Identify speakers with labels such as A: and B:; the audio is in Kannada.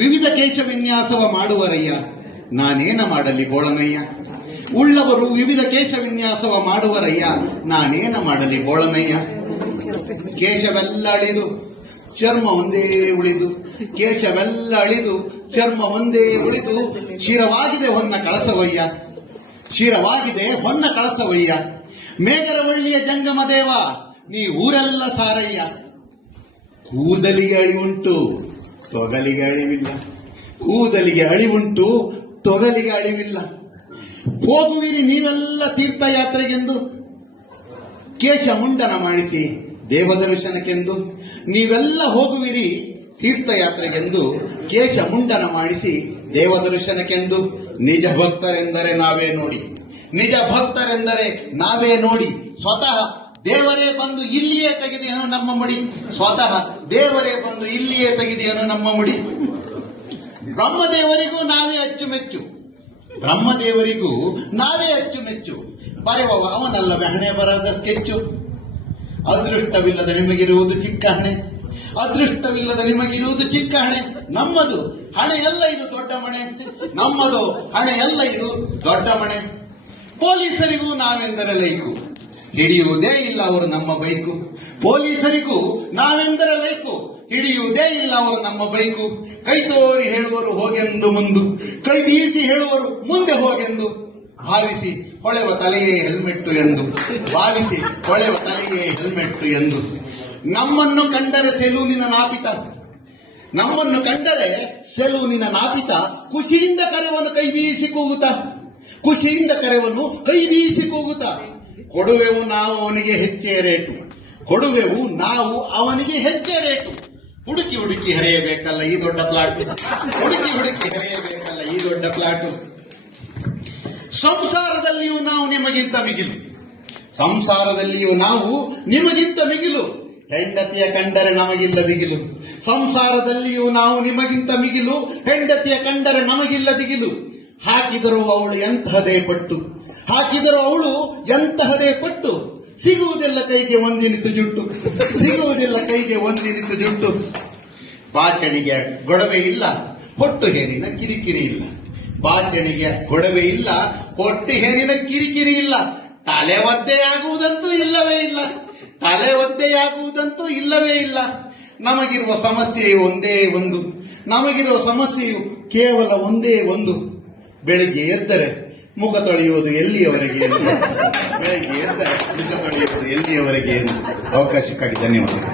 A: ವಿವಿಧ ಕೇಶ ವಿನ್ಯಾಸವ ಮಾಡುವರಯ್ಯ ನಾನೇನ ಮಾಡಲಿ ಬೋಳನಯ್ಯ ಉಳ್ಳವರು ವಿವಿಧ ಕೇಶ ವಿನ್ಯಾಸವ ಮಾಡುವರಯ್ಯ ನಾನೇನ ಮಾಡಲಿ ಬೋಳನಯ್ಯ ಕೇಶವೆಲ್ಲ ಅಳಿದು ಚರ್ಮ ಒಂದೇ ಉಳಿದು ಕೇಶವೆಲ್ಲ ಅಳಿದು ಚರ್ಮ ಒಂದೇ ಉಳಿದು ಶಿರವಾಗಿದೆ ಹೊನ್ನ ಕಳಸವಯ್ಯ ಶಿರವಾಗಿದೆ ಹೊನ್ನ ಕಳಸವಯ್ಯ ಮೇಘರವಳ್ಳಿಯ ಜಂಗಮ ದೇವ ನೀ ಊರೆಲ್ಲ ಸಾರಯ್ಯ ಕೂದಲಿ ಅಳಿ ಉಂಟು ತೊಗಲಿಗೆ ಅಳಿವಿಲ್ಲ ಊದಲಿಗೆ ಅಳಿವುಂಟು ತೊಗಲಿಗೆ ಅಳಿವಿಲ್ಲ ಹೋಗುವಿರಿ ನೀವೆಲ್ಲ ತೀರ್ಥಯಾತ್ರೆಗೆಂದು ಕೇಶ ಮುಂಡನ ಮಾಡಿಸಿ ದೇವದರ್ಶನಕ್ಕೆಂದು ನೀವೆಲ್ಲ ಹೋಗುವಿರಿ ತೀರ್ಥಯಾತ್ರೆಗೆಂದು ಕೇಶ ಮುಂಡನ ಮಾಡಿಸಿ ದೇವದರ್ಶನಕ್ಕೆಂದು ನಿಜ ಭಕ್ತರೆಂದರೆ ನಾವೇ ನೋಡಿ ನಿಜ ಭಕ್ತರೆಂದರೆ ನಾವೇ ನೋಡಿ ಸ್ವತಃ ದೇವರೇ ಬಂದು ಇಲ್ಲಿಯೇ ತೆಗೆದೇನು ನಮ್ಮ ಮುಡಿ ಸ್ವತಃ ದೇವರೇ ಬಂದು ಇಲ್ಲಿಯೇ ತೆಗೆದೇನು ನಮ್ಮ ಮುಡಿ ಬ್ರಹ್ಮದೇವರಿಗೂ ನಾವೇ ಅಚ್ಚುಮೆಚ್ಚು ಬ್ರಹ್ಮದೇವರಿಗೂ ನಾವೇ ಅಚ್ಚುಮೆಚ್ಚು ಬರೆಯುವವ ಅವನಲ್ಲವೇ ಹಣೆ ಬರದ ಸ್ಕೆಚ್ಚು ಅದೃಷ್ಟವಿಲ್ಲದ ನಿಮಗಿರುವುದು ಚಿಕ್ಕ ಹಣೆ ಅದೃಷ್ಟವಿಲ್ಲದ ನಿಮಗಿರುವುದು ಚಿಕ್ಕ ಹಣೆ ನಮ್ಮದು ಹಣೆ ಎಲ್ಲ ಇದು ದೊಡ್ಡ ಮಣೆ ನಮ್ಮದು ಹಣೆ ಎಲ್ಲ ಇದು ದೊಡ್ಡ ಮಣೆ ಪೊಲೀಸರಿಗೂ ನಾವೆಂದರೆ ಲೈಕು ಹಿಡಿಯುವುದೇ ಇಲ್ಲ ಅವರು ನಮ್ಮ ಬೈಕು ಪೊಲೀಸರಿಗೂ ನಾವೆಂದರ ಲೈಕು ಹಿಡಿಯುವುದೇ ಇಲ್ಲ ಅವರು ನಮ್ಮ ಬೈಕು ಕೈ ತೋರಿ ಹೇಳುವರು ಹೋಗೆಂದು ಮುಂದು ಕೈ ಬೀಸಿ ಹೇಳುವರು ಮುಂದೆ ಹೋಗೆಂದು ಭಾವಿಸಿ ಹೊಳೆವ ತಲೆಯೇ ಹೆಲ್ಮೆಟ್ಟು ಎಂದು ಭಾವಿಸಿ ಹೊಳೆವ ತಲೆಯೇ ಹೆಲ್ಮೆಟ್ಟು ಎಂದು ನಮ್ಮನ್ನು ಕಂಡರೆ ಸೆಲೂನಿನ ನಾಪಿತ ನಮ್ಮನ್ನು ಕಂಡರೆ ಸೆಲೂನಿನ ನಾಪಿತ ಖುಷಿಯಿಂದ ಕರೆವನು ಕೈ ಬೀಸಿ ಕೂಗುತ್ತ ಖುಷಿಯಿಂದ ಕರೆವನು ಕೈ ಬೀಸಿ ಕೂಗುತ್ತ ಕೊಡುವೆವು ನಾವು ಅವನಿಗೆ ಹೆಚ್ಚೆ ರೇಟು ಕೊಡುವೆವು ನಾವು ಅವನಿಗೆ ಹೆಚ್ಚೆ ರೇಟು ಹುಡುಕಿ ಹುಡುಕಿ ಹರಿಯಬೇಕಲ್ಲ ಈ ದೊಡ್ಡ ಪ್ಲಾಟು ಹುಡುಕಿ ಹುಡುಕಿ ಹರಿಯಬೇಕಲ್ಲ ಈ ದೊಡ್ಡ ಪ್ಲಾಟು ಸಂಸಾರದಲ್ಲಿಯೂ ನಾವು ನಿಮಗಿಂತ ಮಿಗಿಲು ಸಂಸಾರದಲ್ಲಿಯೂ ನಾವು ನಿಮಗಿಂತ ಮಿಗಿಲು ಹೆಂಡತಿಯ ಕಂಡರೆ ನಮಗಿಲ್ಲ ಸಂಸಾರದಲ್ಲಿಯೂ ನಾವು ನಿಮಗಿಂತ ಮಿಗಿಲು ಹೆಂಡತಿಯ ಕಂಡರೆ ನಮಗಿಲ್ಲ ದಿಗಿಲು ಹಾಕಿದರೂ ಅವಳು ಎಂತಹದೇ ಪಟ್ಟು ಹಾಕಿದರೂ ಅವಳು ಎಂತಹದೇ ಪಟ್ಟು ಸಿಗುವುದಿಲ್ಲ ಕೈಗೆ ಒಂದಿನಿತು ಜುಟ್ಟು ಸಿಗುವುದಿಲ್ಲ ಕೈಗೆ ಒಂದಿನಿತು ಜುಟ್ಟು ಬಾಚಣಿಗೆ ಗೊಡವೆ ಇಲ್ಲ ಹೊಟ್ಟು ಹೇನಿನ ಕಿರಿಕಿರಿ ಇಲ್ಲ ಬಾಚಣಿಗೆ ಗೊಡವೆ ಇಲ್ಲ ಹೊಟ್ಟು ಹೇನಿನ ಕಿರಿಕಿರಿ ಇಲ್ಲ ತಲೆ ಒದ್ದೆಯಾಗುವುದಂತೂ ಇಲ್ಲವೇ ಇಲ್ಲ ತಲೆ ಒದ್ದೆಯಾಗುವುದಂತೂ ಇಲ್ಲವೇ ಇಲ್ಲ ನಮಗಿರುವ ಸಮಸ್ಯೆ ಒಂದೇ ಒಂದು ನಮಗಿರುವ ಸಮಸ್ಯೆಯು ಕೇವಲ ಒಂದೇ ಒಂದು ಬೆಳಿಗ್ಗೆ ಎದ್ದರೆ ಮುಖ ತೊಳೆಯುವುದು ಎಲ್ಲಿಯವರೆಗೆ ಬೆಳಗ್ಗೆ ಎದ್ದ ಮುಖ ತೊಳೆಯುವುದು ಎಲ್ಲಿಯವರೆಗೆ ಎಂದು ಅವಕಾಶಕ್ಕಾಗಿ ಧನ್ಯವಾದಗಳು